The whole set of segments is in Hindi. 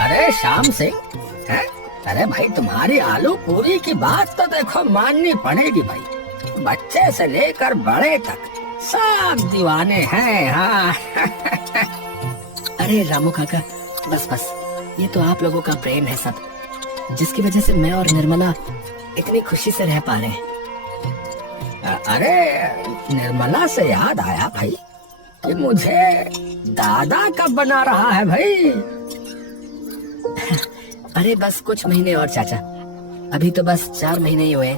अरे श्याम सिंह है? अरे भाई तुम्हारी आलू पूरी की बात तो देखो माननी पड़ेगी भाई। बच्चे से लेकर बड़े तक सब दीवाने हैं। हाँ अरे रामू काका, बस बस, ये तो आप लोगों का प्रेम है सब, जिसकी वजह से मैं और निर्मला इतनी खुशी से रह पा रहे हैं। अरे निर्मला से याद आया भाई कि मुझे दादा कब बना रहा है भाई? अरे बस कुछ महीने और चाचा, अभी तो बस 4 महीने ही हुए।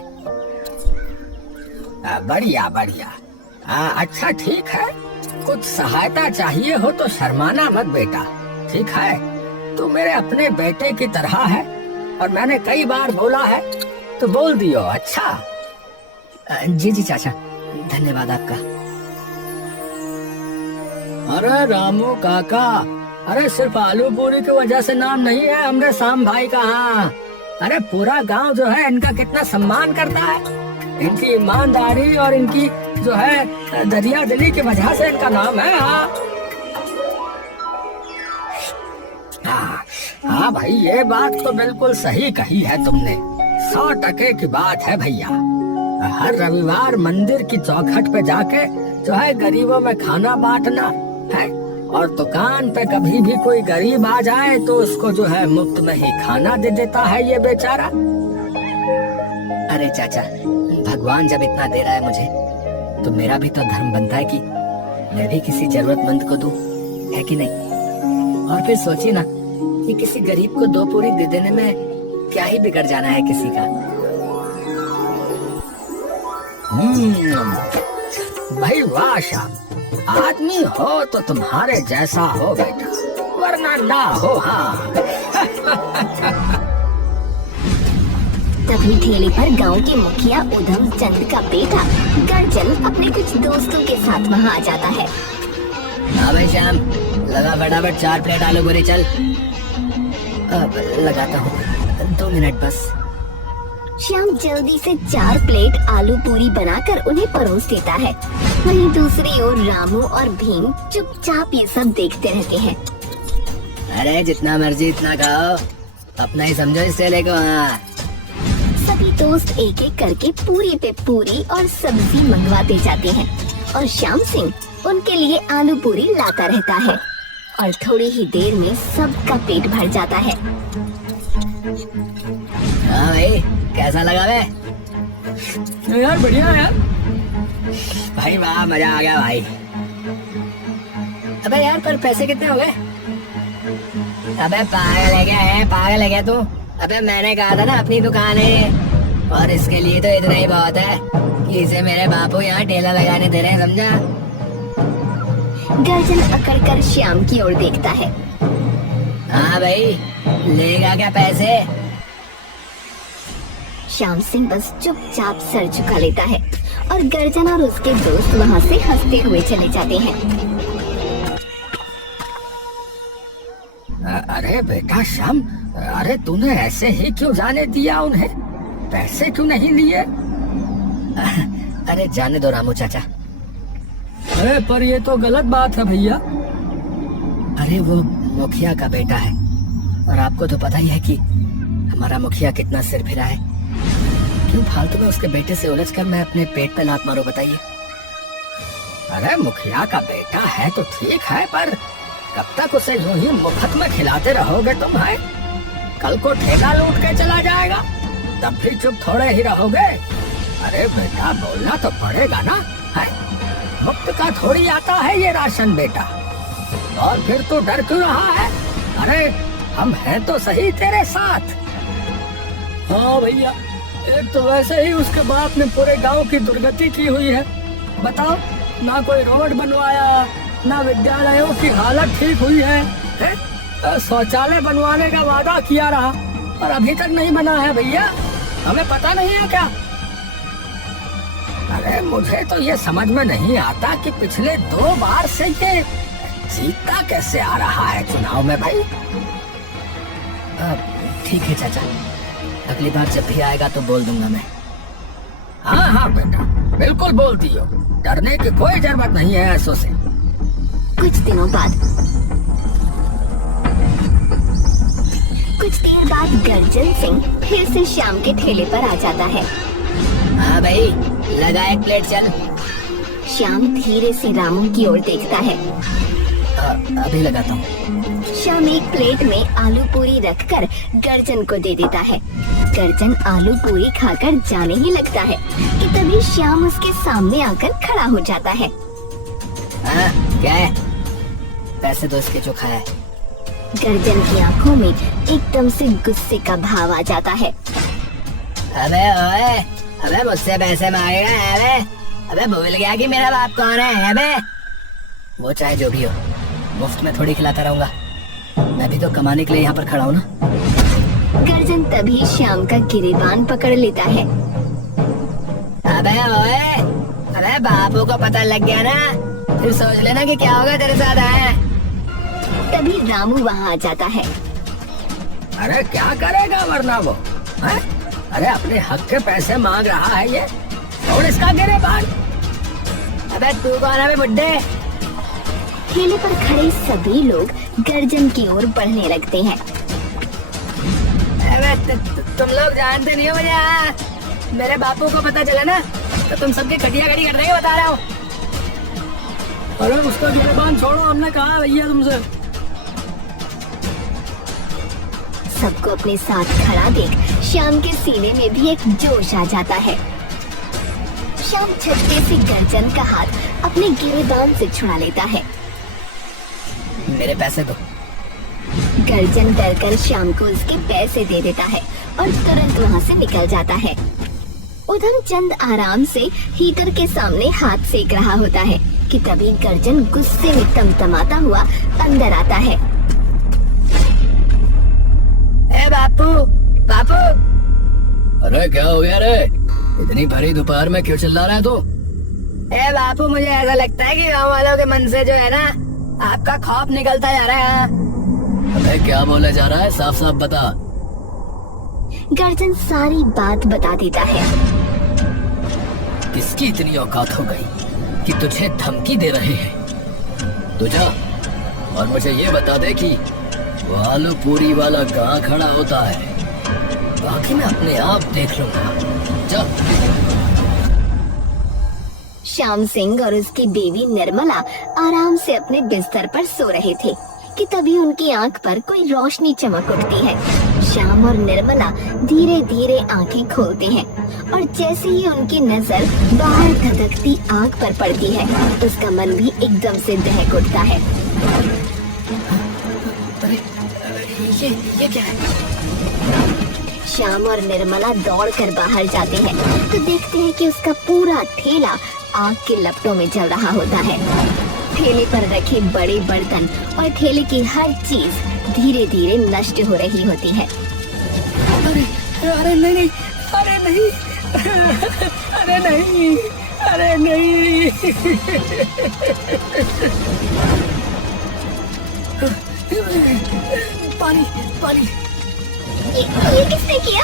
बढ़िया बढ़िया। अच्छा ठीक है, कुछ सहायता चाहिए हो तो शर्माना मत बेटा, ठीक है? तू मेरे अपने बेटे की तरह है और मैंने कई बार बोला है तो बोल दियो। अच्छा जी जी चाचा, धन्यवाद आपका। अरे रामू काका, अरे सिर्फ आलू पूरी की वजह से नाम नहीं है हमरे श्याम भाई का। हाँ, अरे पूरा गांव जो है इनका कितना सम्मान करता है। इनकी ईमानदारी और इनकी जो है दरिया दिली की वजह से इनका नाम है। हाँ भाई, ये बात तो बिल्कुल सही कही है तुमने, 100% की बात है भैया। हर रविवार मंदिर की चौखट पे जाके जो है गरीबों में खाना बांटना है, और दुकान पे कभी भी कोई गरीब आ जाए तो उसको जो है मुफ्त में ही खाना दे देता है ये बेचारा। अरे चाचा, भगवान जब इतना दे रहा है मुझे, तो मेरा भी तो धर्म बनता है कि मैं भी किसी जरूरतमंद को दूं, है कि नहीं? और फिर सोचिए ना कि किसी गरीब को 2 पूरी दे देने में क्या ही बिगड़ जाना है किसी का। भाई वाह श्याम, आदमी हो तो तुम्हारे जैसा हो बेटा, वरना ना हो। हाँ तभी ठेले पर गांव के मुखिया उधम चंद का बेटा गर्जन अपने कुछ दोस्तों के साथ वहां आ जाता है। हाँ भाई श्याम, लगा फटाफट 4 प्लेट आलू पूरी, चल। लगाता हूँ, 2 मिनट बस। श्याम जल्दी से 4 प्लेट आलू पूरी बनाकर उन्हें परोस देता है। वहीं दूसरी ओर रामू और भीम चुपचाप ये सब देखते रहते हैं। अरे जितना मर्जी इतना खाओ, अपना ही समझो इस ठेले को। हाँ, सभी दोस्त एक एक करके पूरी पे पूरी और सब्जी मंगवाते जाते हैं और श्याम सिंह उनके लिए आलू पूरी लाता रहता है और थोड़ी ही देर में सबका पेट भर जाता है। हाँ भाई, कैसा लगा बे? यार बढ़िया यार। भाई वाह, मजा आ गया भाई। अबे यार, पर पैसे कितने हो गए? अबे पागल है क्या? है पागल है क्या तू? अबे मैंने कहा था ना अपनी दुकान है, और इसके लिए तो इतना ही बहुत है कि इसे मेरे बापू यहाँ ठेला लगाने दे रहे हैं, समझा? गर्जन अकड़कर श्याम की ओर देखता है। हाँ भाई, लेगा क्या पैसे? श्याम सिंह बस चुपचाप सर झुका लेता है और गर्जन और उसके दोस्त वहाँ से हंसते हुए चले जाते हैं। अरे बेटा श्याम, अरे तूने ऐसे ही क्यों जाने दिया उन्हें? पैसे क्यों नहीं लिए? अरे जाने दो रामू चाचा। अरे पर ये तो गलत बात है भैया। अरे वो मुखिया का बेटा है, और आपको तो पता ही है कि हमारा मुखिया कितना सिर फिरा है। क्यों फालतू में उसके बेटे से उलझकर मैं अपने पेट पे लात मारूं, बताइए? अरे मुखिया का बेटा है तो ठीक है, पर कब तक उसे यूं ही मुफ्त में खिलाते रहोगे तुम? है कल को ठेका लूट के चला जाएगा, तब भी चुप थोड़े ही रहोगे? अरे बेटा बोलना तो पड़ेगा ना, है मुफ्त का थोड़ी आता है ये राशन बेटा। और फिर तो डर क्यों रहा है? अरे हम हैं तो सही तेरे साथ। हाँ भैया, एक तो वैसे ही उसके बाप ने पूरे गांव की दुर्गति की हुई है। बताओ, ना कोई रोड बनवाया, ना विद्यालयों की हालत ठीक हुई है? शौचालय बनवाने का वादा किया रहा और अभी तक नहीं बना है भैया। हमें पता नहीं है क्या? अरे मुझे तो ये समझ में नहीं आता कि पिछले 2 बार से ये जीतता कैसे आ रहा है चुनाव में भाई? ठीक है चाचा, अगली बार जब भी आएगा तो बोल दूंगा मैं। हाँ हाँ बेटा, बिल्कुल बोलती हो, डरने की कोई जरूरत नहीं है ऐसों से। कुछ देर बाद गर्जन सिंह फिर से श्याम के ठेले पर आ जाता है। हाँ भाई, लगा एक प्लेट चल। श्याम धीरे से रामू की ओर देखता है। अभी लगाता हूँ। श्याम एक प्लेट में आलू पूरी रखकर गर्जन को दे देता है। गर्जन आलू पूरी खाकर जाने ही लगता है कि तभी श्याम उसके सामने आकर खड़ा हो जाता है। क्या है? पैसे दो इसके जो खाया है। गर्जन की आंखों में एकदम से गुस्से का भाव आ जाता है। अबे ओए, अबे मुझसे पैसे मांगेगा? अबे भूल गया कि मेरा बाप कौन है? अबे वो चाहे जो भी हो, मुफ्त में थोड़ी खिलाता रहूंगा। मैं भी तो कमाने के लिए यहाँ पर खड़ा हूँ ना। गर्जन तभी श्याम का गिरेबान पकड़ लेता है। अबे ओए, अबे बापू को पता लग गया ना, फिर सोच लेना कि क्या होगा तेरे साथ है। तभी रामू वहाँ आ जाता है। अरे क्या करेगा वरना वो है? अरे अपने हक के पैसे मांग रहा है ये, और इसका गिरेबान। अबे तू कौन है बुड्ढे? ठेले पर खड़े सभी लोग गर्जन की ओर बढ़ने लगते हैं। अबे तुम लोग जानते नहीं हो मुझे। मेरे बापू को पता चला ना तो तुम सबके खटिया खड़ी कर देंगे, बता रहा हूँ। अरे उसका गिरेबान छोड़ो, हमने कहा भैया तुमसे। सबको अपने साथ खड़ा देख श्याम के सीने में भी एक जोश आ जाता है। श्याम झटके से गर्जन का हाथ अपने गिरेबान से छुड़ा लेता है। मेरे पैसे दो। गर्जन डरकर श्याम को उसके पैसे दे देता है और तुरंत वहाँ से निकल जाता है। उधम चंद आराम से हीटर के सामने हाथ सेक रहा होता है कि तभी गर्जन गुस्से में तमतमाता हुआ अंदर आता है। ए बापू, बापू। अरे क्या हो गया रे? इतनी भरी दोपहर में क्यों चिल्ला रहा है तू? ए बापू, मुझे ऐसा लगता है कि गाँव वालों के मन से जो है ना, आपका खौफ निकलता जा रहा है। अबे क्या बोले जा रहा है, साफ साफ बता। गर्जन सारी बात बता देता है। किसकी इतनी औकात हो गई कि तुझे धमकी दे रहे हैं? तू जा और मुझे ये बता दे कि वो आलू पूरी वाला कहाँ खड़ा होता है, बाकी मैं अपने आप देख लूंगा। जा। श्याम सिंह और उसकी बीवी निर्मला आराम से अपने बिस्तर पर सो रहे थे कि तभी उनकी आंख पर कोई रोशनी चमक उठती है। श्याम और निर्मला धीरे धीरे आंखें खोलते हैं और जैसे ही उनकी नजर बाहर धधकती आग पर पड़ती है, उसका मन भी एकदम से दहक उठता है। ये क्या है? श्याम और निर्मला दौड़कर बाहर जाते हैं तो देखते हैं कि उसका पूरा ठेला आग के लपटों में जल रहा होता है। ठेले पर रखे बड़े बर्तन और ठेले की हर चीज धीरे धीरे नष्ट हो रही होती है। अरे अरे नहीं, अरे नहीं, अरे नहीं, अरे नहीं। पानी, पानी। ये किसने किया?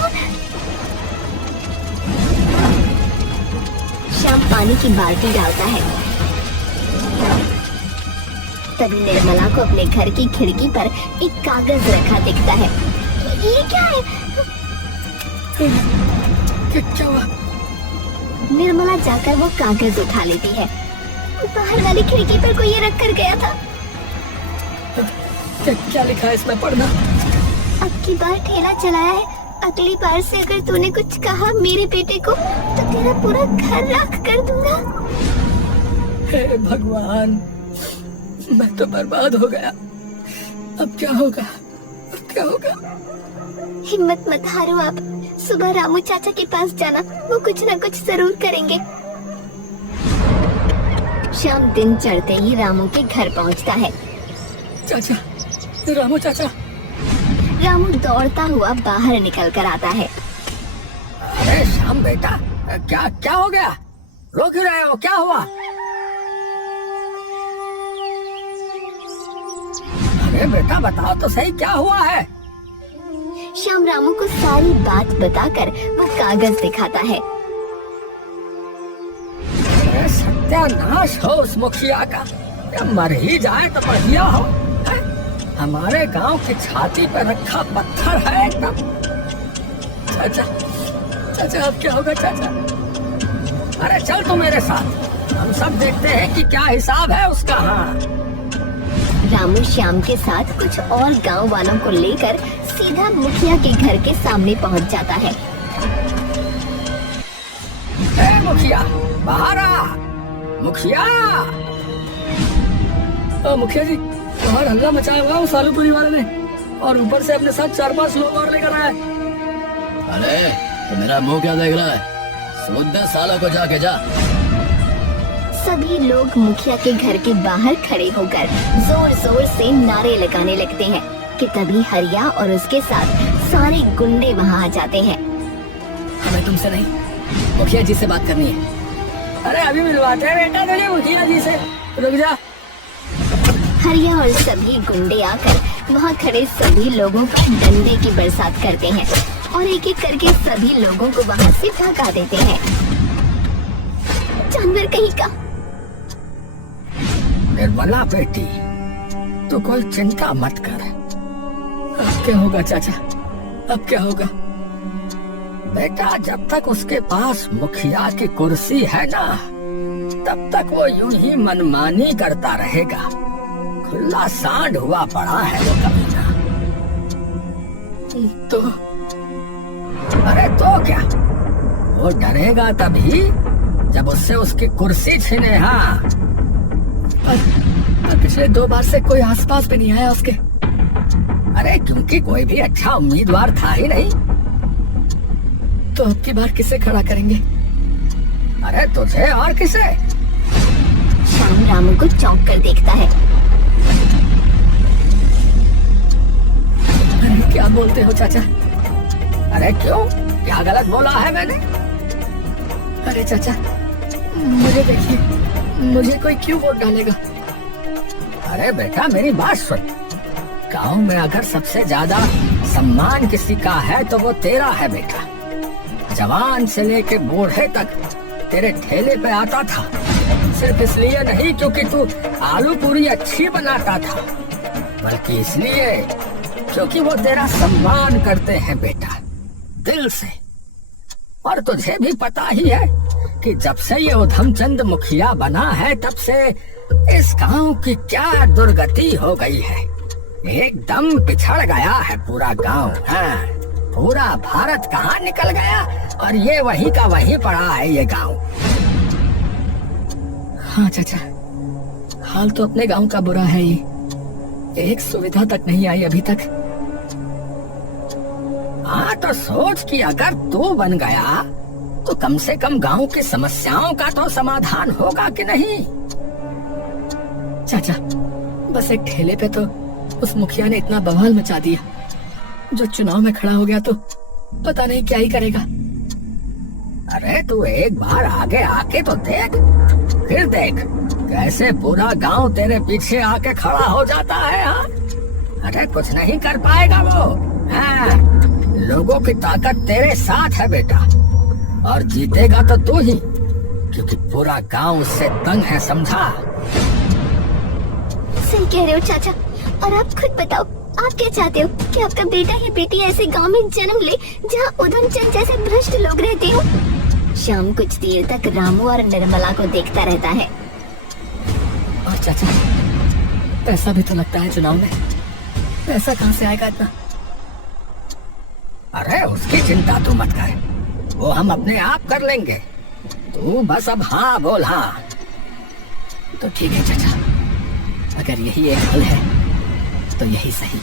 श्याम पानी की बाल्टी डालता है। तभी निर्मला को अपने घर की खिड़की पर एक कागज रखा दिखता है। ये क्या है? क्या हुआ? निर्मला जाकर वो कागज उठा लेती है। बाहर वाली खिड़की पर कोई ये रख कर गया था। क्या लिखा है इसमें, पढ़ना। अब की बार ठेला चलाया है, अगली बार से अगर तूने कुछ कहा मेरे बेटे को तो तेरा पूरा घर राख कर दूंगा। हे भगवान, मैं तो बर्बाद हो गया। अब क्या होगा, अब क्या होगा? हिम्मत मत हारो आप। सुबह रामू चाचा के पास जाना, वो कुछ न कुछ जरूर करेंगे। शाम दिन चढ़ते ही रामू के घर पहुंचता है। चाचा, रामू चाचा। रामू दौड़ता हुआ बाहर निकल कर आता है। अरे श्याम बेटा, क्या क्या हो गया? रो क्यों रहे हो? क्या हुआ? अरे बेटा बताओ तो सही क्या हुआ है। श्याम रामू को सारी बात बताकर वो कागज दिखाता है। अरे सत्यानाश हो उस मुखिया का, या मर ही जाए तो बढ़िया हो। हैं? हमारे गांव की छाती पर रखा पत्थर है एकदम। चाचा चाचा अब क्या होगा चाचा? अरे चल तू मेरे साथ, हम सब देखते हैं कि क्या हिसाब है उसका। हाँ रामू श्याम के साथ कुछ और गांव वालों को लेकर सीधा मुखिया के घर के सामने पहुंच जाता है। ए मुखिया बाहर आ, मुखिया। मुखिया जी, बाहर हल्ला मचाया हुआ उस आलूपुरी वाले ने, और ऊपर से अपने साथ 4-5 लोग और लेकर आए। अरे तो मेरा मुंह क्या देख रहा है? सूद दे सालों को जाके जा। सभी लोग मुखिया के घर के बाहर खड़े होकर जोर जोर से नारे लगाने लगते हैं कि तभी हरिया और उसके साथ सारे गुंडे वहाँ आ जाते हैं। हमें तुमसे नहीं, मुखिया जी से बात करनी है। अरे अभी मिलवाते हैं बेटा तुझे मुखिया जी से, रुक जा। हरिया और सभी गुंडे आकर वहाँ खड़े सभी लोगों पर डंडे की बरसात करते हैं और एक एक करके सभी लोगों को वहाँ से भगा देते हैं। जानवर कहीं का। निर्मला बेटी, तू कोई चिंता मत कर। अब क्या होगा चाचा, अब क्या होगा? बेटा जब तक उसके पास मुखिया की कुर्सी है ना, तब तक वो यूं ही मनमानी करता रहेगा। खुला सांड हुआ पड़ा है वो कमीना। तो अरे तो क्या, वो डरेगा तभी जब उससे उसकी कुर्सी छीने। हाँ पर पिछले 2 बार से कोई आसपास भी नहीं आया उसके। अरे क्योंकि कोई भी अच्छा उम्मीदवार था ही नहीं। तो अब की बार किसे खड़ा करेंगे? अरे तुझे और किसे? श्याम रामू को चौंक कर देखता है। अरे क्या बोलते हो चाचा? अरे क्यों, क्या गलत बोला है मैंने? अरे चाचा, मुझे देखिए, मुझे कोई क्यों वोट डालेगा? अरे बेटा मेरी बात सुन, गांव में अगर सबसे ज्यादा सम्मान किसी का है तो वो तेरा है बेटा। जवान से लेके बूढ़े तक तेरे ठेले पे आता था, सिर्फ इसलिए नहीं क्योंकि तू आलू पूरी अच्छी बनाता था, बल्कि इसलिए क्योंकि वो तेरा सम्मान करते हैं बेटा, दिल से। और तुझे भी पता ही है कि जब से ये उधमचंद मुखिया बना है, तब से इस गांव की क्या दुर्गति हो गई है। एकदम पिछड़ गया है पूरा गांव। हाँ, पूरा भारत कहाँ निकल गया और ये वहीं का वहीं पड़ा है ये गांव। हाँ चाचा, हाल तो अपने गांव का बुरा है ही। एक सुविधा तक नहीं आई अभी तक। हाँ तो सोच कि अगर तू बन गया तो कम से कम गांव की समस्याओं का तो समाधान होगा कि नहीं? चाचा, बस एक ठेले पे तो उस मुखिया ने इतना बवाल मचा दिया, जो चुनाव में खड़ा हो गया तो पता नहीं क्या ही करेगा। अरे तू एक बार आगे आके तो देख, फिर देख कैसे पूरा गांव तेरे पीछे आके खड़ा हो जाता है। हाँ, अरे कुछ नहीं कर पाएगा वो। हाँ, लोगों की ताकत तेरे साथ है बेटा, और जीतेगा तो तू ही, क्योंकि पूरा गांव उससे तंग है, समझा? सही कह रहे हो चाचा। और आप खुद बताओ, आप क्या चाहते हो कि आपका बेटा या बेटी ऐसे गांव में जन्म ले जहां उधमचंद जैसे भ्रष्ट लोग रहते हो? श्याम कुछ देर तक रामू और निर्मला को देखता रहता है। और चाचा, पैसा भी तो लगता है चुनाव में, पैसा कहाँ से आएगा इतना? अरे उसकी चिंता तू मत कर, वो हम अपने आप कर लेंगे। तू बस अब हाँ बोल। हाँ तो ठीक है चाचा, अगर यही एक हल है तो यही सही।